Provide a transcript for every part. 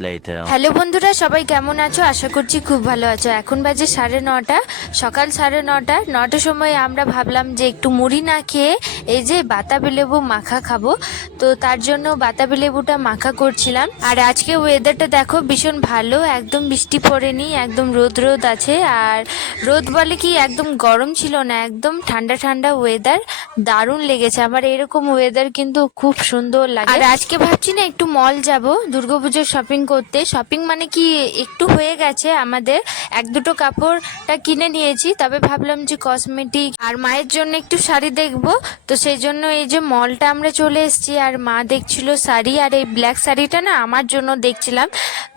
Hello বন্ধুরা, সবাই কেমন আছো? আশা করছি খুব ভালো আছো। এখন বাজে 9:30, সকাল 9:30। 9টার সময় আমরা ভাবলাম যে একটু মুড়ি না খেয়ে এই যে বাতাবি লেবু মাখা খাবো, তো তার জন্য বাতাবি লেবুটা মাখা করছিলাম। আর আজকে ওয়েদারটা দেখো ভীষণ ভালো, একদম বৃষ্টি পড়েনি, একদম রোদ রোদ আছে। আর রোদ বলে কি, একদম গরম ছিল না, একদম ঠান্ডা ঠান্ডা ওয়েদার, দারুণ লেগেছে আমার। এরকম ওয়েদার কিন্তু খুব সুন্দর লাগে। আর আজকে ভাবছি না একটু মল যাব দুর্গাপুজোর শপিং করতে। শপিং মানে কি, একটু হয়ে গেছে আমাদের, এক দুটো কাপড়টা কিনে নিয়েছি, তবে ভাবলাম যে কসমেটিক আর মায়ের জন্য একটু শাড়ি দেখবো, তো সেই জন্য এই যে মলটা আমরা চলে এসেছি। আর মা দেখছিল শাড়ি, আর এই ব্ল্যাক শাড়িটা না আমার জন্য দেখছিলাম।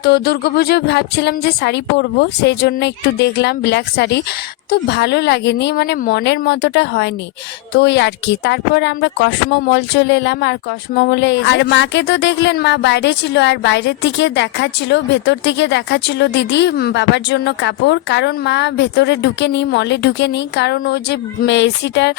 তো দুর্গাপুজো ভাবছিলাম যে শাড়ি পরবো, সেই জন্য একটু দেখলাম ব্ল্যাক শাড়ি, তো ভালো লাগেনি, মানে মনের মতোটা হয়নি, তো ওই আর কি। তারপর আমরা কসমো মল চলে এলাম। আর কসমো মলে আর মাকে তো দেখলেন, মা বাইরে ছিল, আর বাইরের থেকে দেখাচ্ছিল, ভেতর থেকে দেখাচ্ছিল দিদি বাবার জন্য কাপড়, কারণ মা ভেতরে ঢুকেনি, মলে ঢুকেনি, কারণ ওই যে এসিটার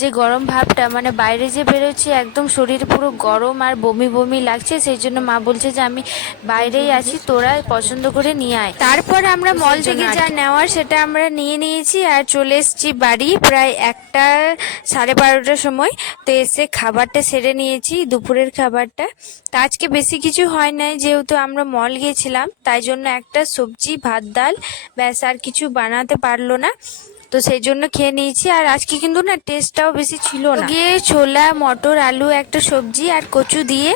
যে গরম ভাবটা, মানে বাইরে যে বেরোচ্ছে একদম শরীর পুরো গরম আর বমি বমি লাগছে, সেই জন্য মা বলছে যে আমি বাইরেই আছি, তোরা পছন্দ করে নিয়ে আয়। তারপর আমরা মল থেকে যা নেওয়ার সেটা আমরা নিয়ে নিয়েছি আর চলে এসেছি বাড়ি প্রায় 1টা 12:30টার সময়। তো এসে খাবারটা সেরে নিয়েছি, দুপুরের খাবারটা। তা আজকে বেশি কিছু হয় নাই, যেহেতু আমরা মল গিয়েছিলাম, তাই জন্য একটা সবজি ভাত ডাল ব্যাস, আর কিছু বানাতে পারলো না, তো সেই জন্য খেয়ে নিয়েছি। আর আজকে কিন্তু না টেস্টটাও বেশি ছিল না, গিয়ে ছোলা মটর আলু একটা সবজি আর কচু দিয়ে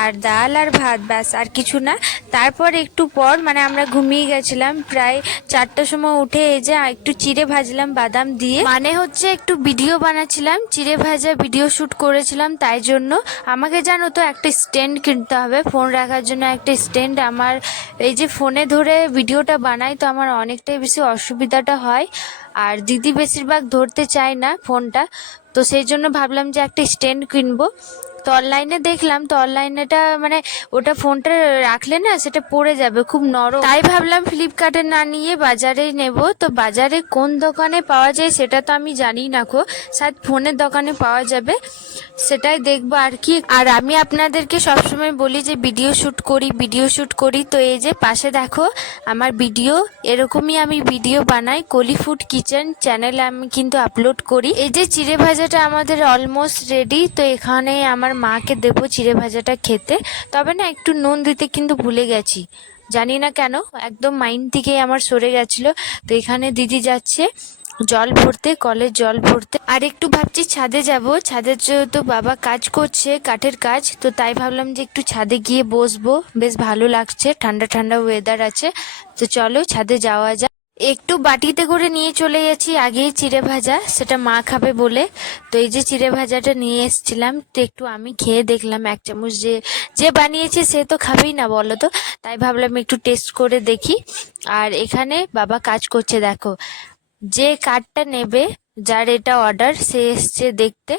আর ডাল আর ভাত, ব্যাস আর কিছু না। তারপর একটু পর মানে আমরা ঘুমিয়ে গেছিলাম, প্রায় 4টার সময় উঠে এই যে একটু চিড়ে ভাজলাম বাদাম দিয়ে, মানে হচ্ছে একটু ভিডিও বানাচ্ছিলাম, চিড়ে ভাজা ভিডিও শুট করেছিলাম, তাই জন্য আমাকে জানো তো একটা স্ট্যান্ড কিনতে হবে ফোন রাখার জন্য, একটা স্ট্যান্ড। আমার এই যে ফোনে ধরে ভিডিওটা বানাই, তো আমার অনেকটাই বেশি অসুবিধাটা হয়, আর দিদি বেশিরভাগ ধরতে চায় না ফোনটা, তো সেই জন্য ভাবলাম যে একটা স্ট্যান্ড কিনবো। তো অনলাইনে দেখলাম, তো অনলাইনেটা মানে ওটা ফোনটা রাখলে না সেটা পড়ে যাবে, খুব নরম, তাই ভাবলাম ফ্লিপকার্টে না নিয়ে বাজারেই নেব। তো বাজারে কোন দোকানে পাওয়া যায় সেটা তো আমি জানি না গো, শায়দ ফোনের দোকানে পাওয়া যাবে, সেটাই দেখবো আর কি। আর আমি আপনাদেরকে সবসময় বলি যে ভিডিও শ্যুট করি, ভিডিও শ্যুট করি, তো এই যে পাশে দেখো আমার ভিডিও, এরকমই আমি ভিডিও বানাই, কলি ফুড কিচেন চ্যানেলে আমি কিন্তু আপলোড করি। এই যে চিড়ে ভাজাটা আমাদের অলমোস্ট রেডি, তো এখানে আমার মাকে দেবো চিড়ে ভাজাটা খেতে, তবে না একটু নুন দিতে কিন্তু ভুলে গেছি, জানি না কেন, একদম মাইন্ড থেকেই আমার সরে গেছিলো। তো এখানে দিদি যাচ্ছে জল ভরতে, কলের জল ভরতে। আর একটু ভাবছি ছাদে যাব, ছাদের তো বাবা কাজ করছে, কাঠের কাজ, তো তাই ভাবলাম যে একটু ছাদে গিয়ে বসবো, বেশ ভালো লাগছে, ঠান্ডা ঠান্ডা ওয়েদার আছে, তো চলো ছাদে যাওয়া যাক। একটু বাটিতে করে নিয়ে চলে যাচ্ছি আগেই চিড়ে ভাজা, সেটা মা খাবে বলে। তো এই যে চিড়ে ভাজাটা নিয়ে এসেছিলাম, তো একটু আমি খেয়ে দেখলাম 1 চামচ, যে যে বানিয়েছে সে তো খাবেই না বলো তো, তাই ভাবলাম একটু টেস্ট করে দেখি। আর এখানে বাবা কাজ করছে দেখো, যে কার্ডটা নেবে, যার এটা অর্ডার, সে এসছে দেখতে,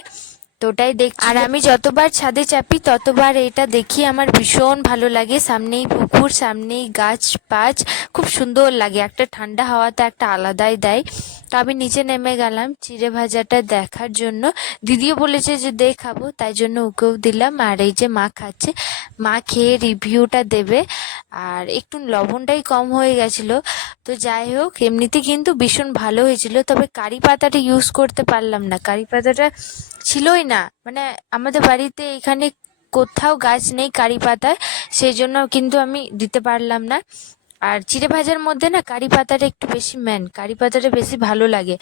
তো ওটাই দেখছি। আর আমি যতবার ছাদে চাপি ততবার এটা দেখি, আমার ভীষণ ভালো লাগে, সামনেই পুকুর, সামনেই গাছ পাছ, খুব সুন্দর লাগে, একটা ঠান্ডা হাওয়া তো একটা আলাদাই দেয়। তো আমি নিচে নেমে গেলাম চিড়ে ভাজাটা দেখার জন্য, দিদিও বলেছে যে খাবো, তাই জন্য ওকেও দিলাম। আর এই যে মা খাচ্ছে, মা খেয়ে রিভিউটা দেবে। আর একটু লবণটাই কম হয়ে গেছিলো, তো যাই হোক এমনিতে কিন্তু ভীষণ ভালো হয়েছিল, তবে কারি পাতাটা ইউজ করতে পারলাম না, কারি পাতাটা ছিলই না, মানে আমাদের বাড়িতে এখানে কোথাও গাছ নেই কারি পাতার, সেই জন্য কিন্তু আমি দিতে পারলাম না। আর চিড়ে ভাজার মধ্যে না কারি পাতাটা একটু বেশি কারি পাতাটা বেশি ভালো লাগে।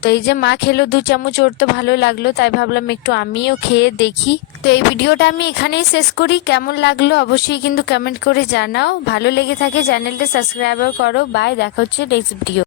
তো এই যে মা খেলো 2 চামচ, ওর তো ভালো লাগলো, তাই ভাবলাম একটু আমিও খেয়ে দেখি। তো এই ভিডিওটা আমি এখানেই শেষ করি, কেমন লাগলো অবশ্যই কিন্তু কমেন্ট করে জানাও, ভালো লেগে থাকে চ্যানেলটা সাবস্ক্রাইব করো। বাই, দেখা হচ্ছে নেক্সট ভিডিও।